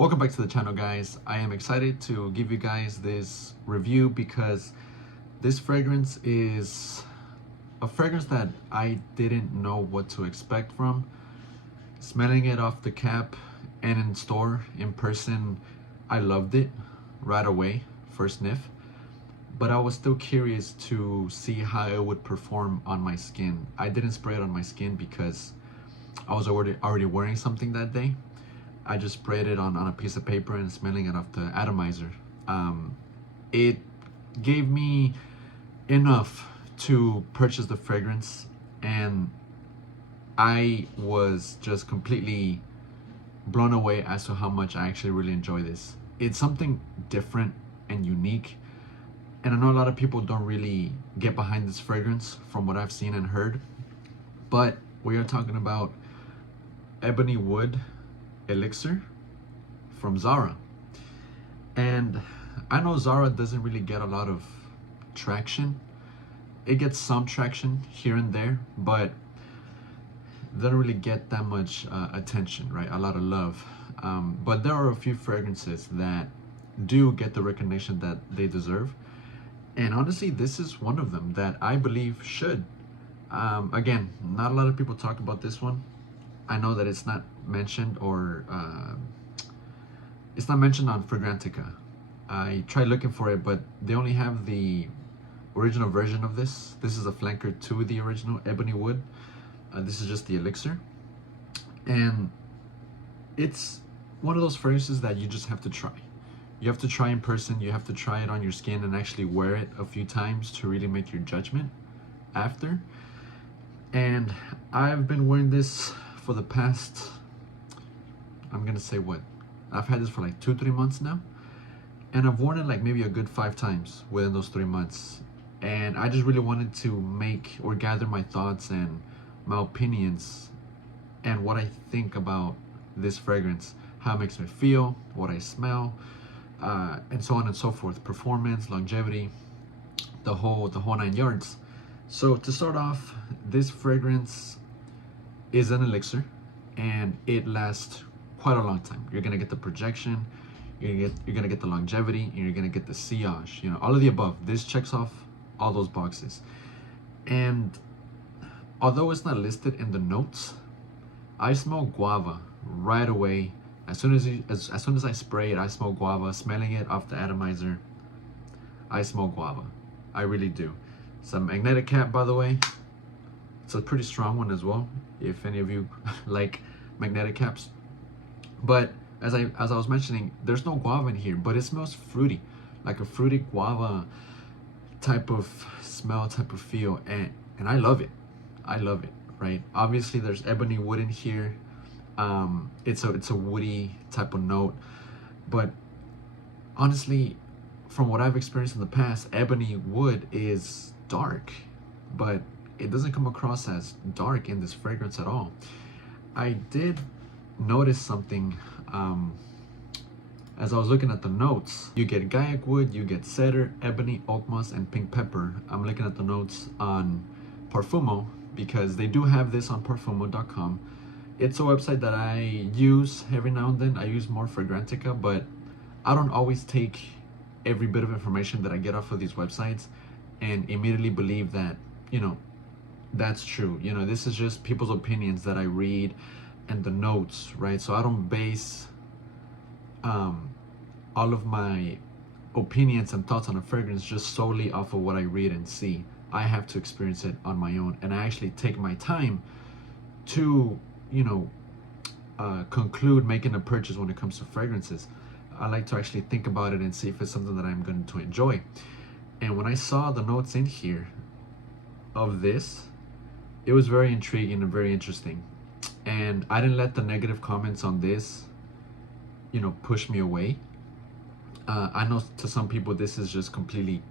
Welcome back to the channel, guys. I am excited to give you guys this review because this fragrance is a fragrance that I didn't know what to expect from. Smelling it off the cap and in store, in person, I loved it right away, first sniff. But I was still curious to see how it would perform on my skin. I didn't spray it on my skin because I was already wearing something that day. I just sprayed it on a piece of paper and smelling it off the atomizer. It gave me enough to purchase the fragrance, and I was just completely blown away as to how much I actually really enjoy this. It's something different and unique, and I know a lot of people don't really get behind this fragrance from what I've seen and heard, but we are talking about Ebony Wood Elixir from Zara. And I know Zara doesn't really get a lot of traction. It gets some traction here and there, but they don't really get that much attention, right? A lot of love. But there are a few fragrances that do get the recognition that they deserve. And honestly, this is one of them that I believe should. Again, not a lot of people talk about this one. I know that it's not mentioned or it's not mentioned on Fragrantica. I tried looking for it, but they only have the original version of this. This is a flanker to the original Ebony Wood. This is just the Elixir. And it's one of those fragrances that you just have to try. You have to try in person, you have to try it on your skin and actually wear it a few times to really make your judgment after. And I've been wearing this for the past, I'm gonna say what? I've had this for like 2-3 months now. And I've worn it like maybe a good 5 times within those 3 months. And I just really wanted to make or gather my thoughts and my opinions and what I think about this fragrance, how it makes me feel, what I smell, and so on and so forth. Performance, longevity, the whole 9 yards. So to start off, this fragrance is an elixir and it lasts quite a long time. You're gonna get the projection, you're gonna get the longevity, and you're gonna get the sillage, all of the above. This checks off all those boxes. And although it's not listed in the notes, I smell guava right away. As soon as I spray it, I smell guava. Smelling it off the atomizer, I smell guava. I really do. Some magnetic cap, by the way. It's a pretty strong one as well, if any of you like magnetic caps. But as I was mentioning, there's no guava in here, but it smells fruity, like a fruity guava type of smell, type of feel, and I love it. I love it, right? Obviously, there's ebony wood in here. It's a woody type of note, but honestly, from what I've experienced in the past, ebony wood is dark, but it doesn't come across as dark in this fragrance at all. I did notice something as I was looking at the notes. You get gaiac wood, you get cedar, ebony, oak moss, and pink pepper. I'm looking at the notes on Parfumo because they do have this on parfumo.com. It's a website that I use every now and then. I use more Fragrantica, but I don't always take every bit of information that I get off of these websites and immediately believe that, that's true. This is just people's opinions that I read and the notes, right? So I don't base all of my opinions and thoughts on a fragrance just solely off of what I read and see. I have to experience it on my own, and I actually take my time to, conclude making a purchase when it comes to fragrances. I like to actually think about it and see if it's something that I'm going to enjoy. And when I saw the notes in here of this, it was very intriguing and very interesting. And I didn't let the negative comments on this, push me away. I know to some people this is just completely,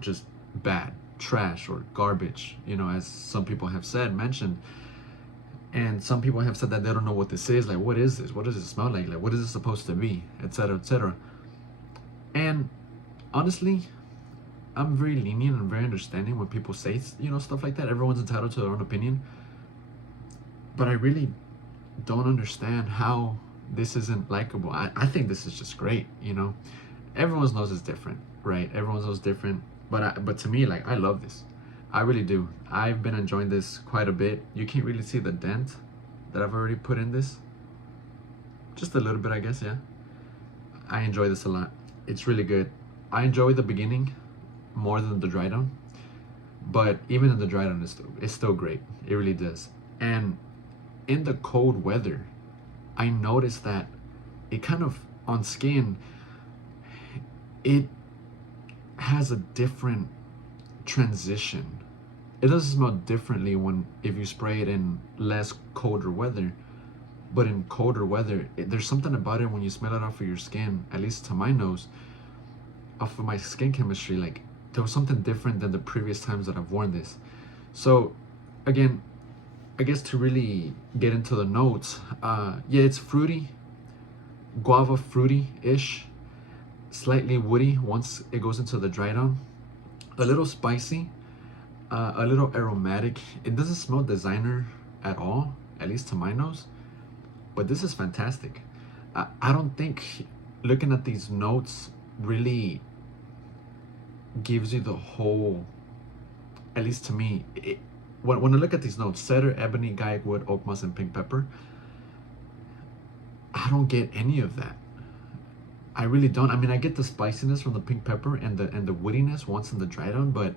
just bad, trash, or garbage, as some people have mentioned. And some people have said that they don't know what this is. Like, what is this? What does it smell like? Like, what is it supposed to be? Etc., etc. And honestly, I'm very lenient and very understanding when people say, stuff like that. Everyone's entitled to their own opinion. But I really don't understand how this isn't likable. I think this is just great, you know. Everyone's nose is different, right? Everyone's nose is different, but to me, like, I love this. I really do. I've been enjoying this quite a bit. You can't really see the dent that I've already put in this. Just a little bit, I guess, yeah. I enjoy this a lot. It's really good. I enjoy the beginning more than the dry down, but even in the dry down, it's still great. It really does. And in the cold weather, I noticed that it kind of, on skin, it has a different transition. It does smell differently if you spray it in less colder weather, but in colder weather, there's something about it when you smell it off of your skin, at least to my nose, off of my skin chemistry, like there was something different than the previous times that I've worn this. So again, I guess to really get into the notes, yeah, it's fruity, guava fruity-ish, slightly woody once it goes into the dry down, a little spicy, a little aromatic. It doesn't smell designer at all, at least to my nose, but this is fantastic. I don't think looking at these notes really gives you the whole, at least to me, when I look at these notes, cedar, ebony, guaiac wood, oak moss, and pink pepper, I don't get any of that. I really don't. I mean, I get the spiciness from the pink pepper and the woodiness once in the dry down, but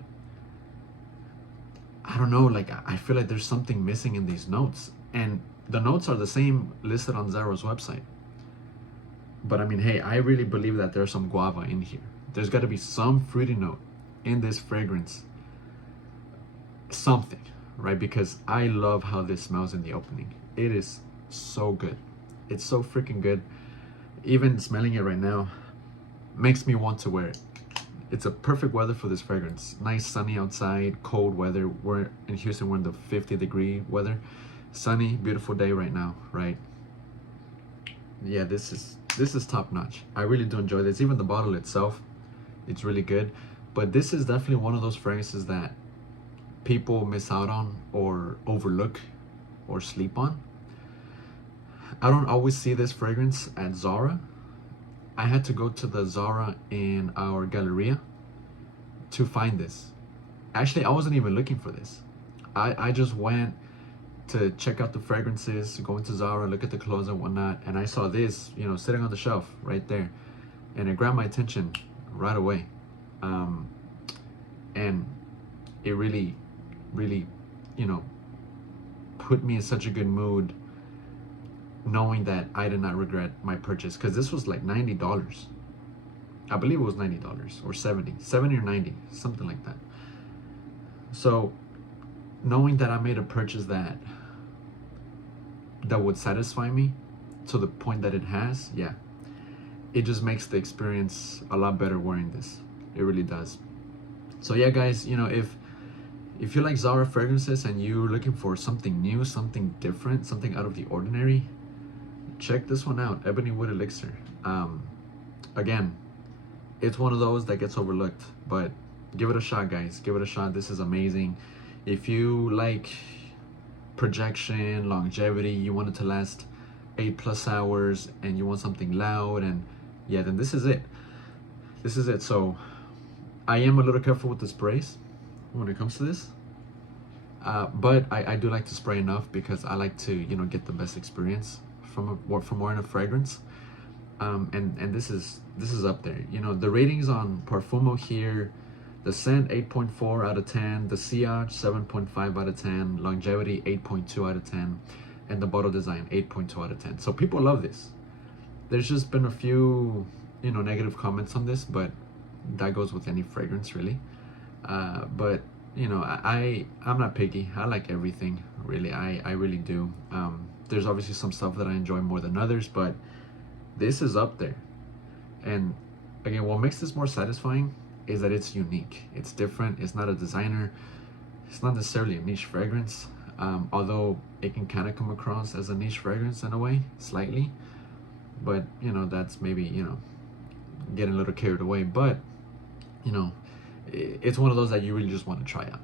I don't know, like I feel like there's something missing in these notes. And the notes are the same listed on Zara'S website. But I mean, hey, I really believe that there's some guava in here. There's got to be some fruity note in this fragrance. Something, right? Because I love how this smells in the opening. It is so good. It's so freaking good. Even smelling it right now makes me want to wear it. It's a perfect weather for this fragrance. Nice sunny outside, cold weather. We're in Houston, we're in the 50-degree weather. Sunny, beautiful day right now, right? Yeah, this is top notch. I really do enjoy this. Even the bottle itself, it's really good. But this is definitely one of those fragrances that people miss out on or overlook or sleep on. I don't always see this fragrance at Zara. I had to go to the Zara in our Galleria to find this. Actually, I wasn't even looking for this. I just went to check out the fragrances, go into Zara, look at the clothes and whatnot, and I saw this, you know, sitting on the shelf right there, and it grabbed my attention right away. And it really, you know, put me in such a good mood, knowing that I did not regret my purchase, because this was like $90. I believe it was $90 or 70 or 90, something like that. So knowing that I made a purchase that would satisfy me to the point that it has, yeah, it just makes the experience a lot better wearing this. It really does. So yeah, guys, you know, if you like Zara fragrances and you're looking for something new, something different, something out of the ordinary, check this one out, Ebony Wood Elixir. Again, it's one of those that gets overlooked, but give it a shot, guys. Give it a shot. This is amazing. If you like projection, longevity, you want it to last 8+ hours, and you want something loud, and yeah, then this is it. This is it. So I am a little careful with the sprays when it comes to this, but I do like to spray enough because I like to, you know, get the best experience from wearing a fragrance. And this is up there. You know, the ratings on Parfumo here, the scent 8.4 out of 10, the sillage 7.5 out of 10, longevity 8.2 out of 10, and the bottle design 8.2 out of 10. So people love this. There's just been a few, you know, negative comments on this, but that goes with any fragrance really. But you know, I'm not picky. I like everything, really. I really do. There's obviously some stuff that I enjoy more than others, but this is up there. And again, what makes this more satisfying is that it's unique. It's different. It's not a designer. It's not necessarily a niche fragrance, although it can kind of come across as a niche fragrance in a way, slightly. But, you know, that's maybe, you know, getting a little carried away. But, you know, it's one of those that you really just want to try out.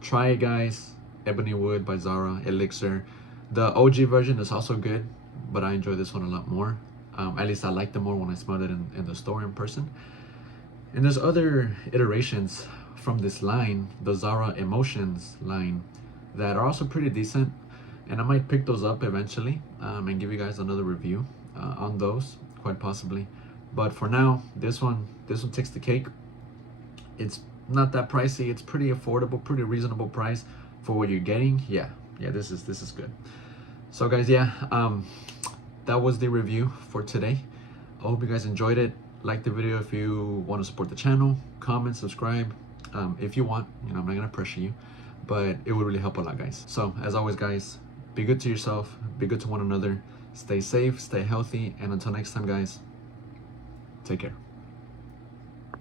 Try it, guys. Ebony Wood by Zara, Elixir. The OG version is also good. but I enjoy this one a lot more. At least I liked it more when I smelled it in the store in person. And there's other iterations from this line, the Zara Emotions line, that are also pretty decent, and I might pick those up eventually and give you guys another review on those, quite possibly. But for now, this one takes the cake. It's not that pricey. It's pretty affordable, pretty reasonable price for what you're getting. Yeah, this is good. So guys, that was the review for today. I hope you guys enjoyed it. Like the video if you want to support the channel. Comment, subscribe if you want. I'm not gonna pressure you, but it would really help a lot, guys. So as always, guys, be good to yourself, be good to one another, stay safe, stay healthy, and until next time, guys, take care.